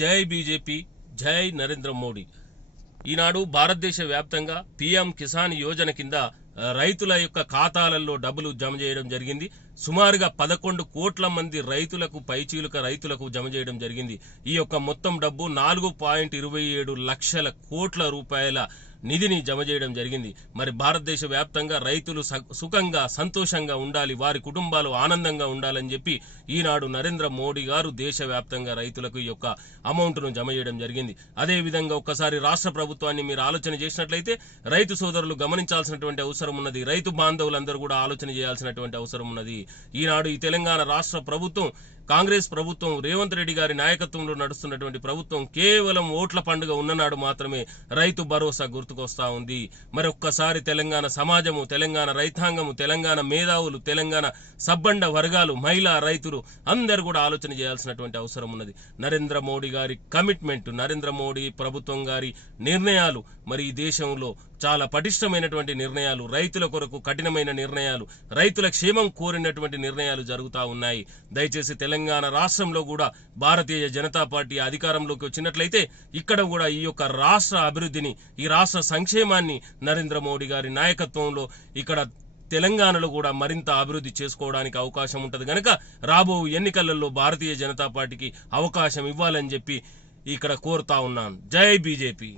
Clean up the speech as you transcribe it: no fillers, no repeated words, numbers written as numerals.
జై బీజేపీ, జై నరేంద్ర మోడీ. ఈనాడు భారతదేశ వ్యాప్తంగా పీఎం కిసాన్ యోజన కింద రైతుల యొక్క ఖాతాలలో డబ్బులు జమ చేయడం జరిగింది. సుమారుగా 11 కోట్ల మంది రైతులకు, పైచీలుక రైతులకు జమ చేయడం జరిగింది. ఈ యొక్క మొత్తం డబ్బు 4.27 లక్షల కోట్ల రూపాయల నిధిని జమ చేయడం జరిగింది. మరి భారతదేశ వ్యాప్తంగా రైతులు సుఖంగా, సంతోషంగా ఉండాలి, వారి కుటుంబాలు ఆనందంగా ఉండాలని చెప్పి ఈనాడు నరేంద్ర మోడీ గారు దేశవ్యాప్తంగా రైతులకు ఈ యొక్క అమౌంట్ను జమ చేయడం జరిగింది. అదేవిధంగా ఒక్కసారి రాష్ట్ర ప్రభుత్వాన్ని మీరు ఆలోచన చేసినట్లయితే రైతు సోదరులు గమనించాల్సినటువంటి అవసరం ఉన్నది. రైతు బాంధవులందరూ కూడా ఆలోచన చేయాల్సినటువంటి అవసరం ఉన్నది. ఈనాడు ఈ తెలంగాణ రాష్ట్ర ప్రభుత్వం, కాంగ్రెస్ ప్రభుత్వం, రేవంత్ రెడ్డి గారి నాయకత్వంలో నడుస్తున్నటువంటి ప్రభుత్వం కేవలం ఓట్ల పండుగ ఉన్ననాడు మాత్రమే రైతు భరోసా గుర్తుకొస్తా ఉంది. మరి ఒక్కసారి తెలంగాణ సమాజము, తెలంగాణ రైతాంగము, తెలంగాణ మేధావులు, తెలంగాణ సబ్బండ వర్గాలు, మహిళా రైతులు అందరూ కూడా ఆలోచన చేయాల్సినటువంటి అవసరం ఉన్నది. నరేంద్ర మోడీ గారి కమిట్మెంట్, నరేంద్ర మోడీ ప్రభుత్వం గారి నిర్ణయాలు మరి ఈ దేశంలో చాలా పటిష్టమైనటువంటి నిర్ణయాలు, రైతుల కొరకు కఠినమైన నిర్ణయాలు, రైతుల క్షేమం కోరినటువంటి నిర్ణయాలు జరుగుతూ ఉన్నాయి. దయచేసి తెలంగాణ రాష్ట్రంలో కూడా భారతీయ జనతా పార్టీ అధికారంలోకి వచ్చినట్లయితే ఇక్కడ కూడా ఈ యొక్క రాష్ట్ర అభివృద్ధిని, ఈ రాష్ట్ర సంక్షేమాన్ని నరేంద్ర మోడీ గారి నాయకత్వంలో ఇక్కడ తెలంగాణలో కూడా మరింత అభివృద్ధి చేసుకోవడానికి అవకాశం ఉంటుంది కనుక రాబో ఎన్నికలలో భారతీయ జనతా పార్టీకి అవకాశం ఇవ్వాలని చెప్పి ఇక్కడ కోరుతా ఉన్నాను. జై బీజేపీ.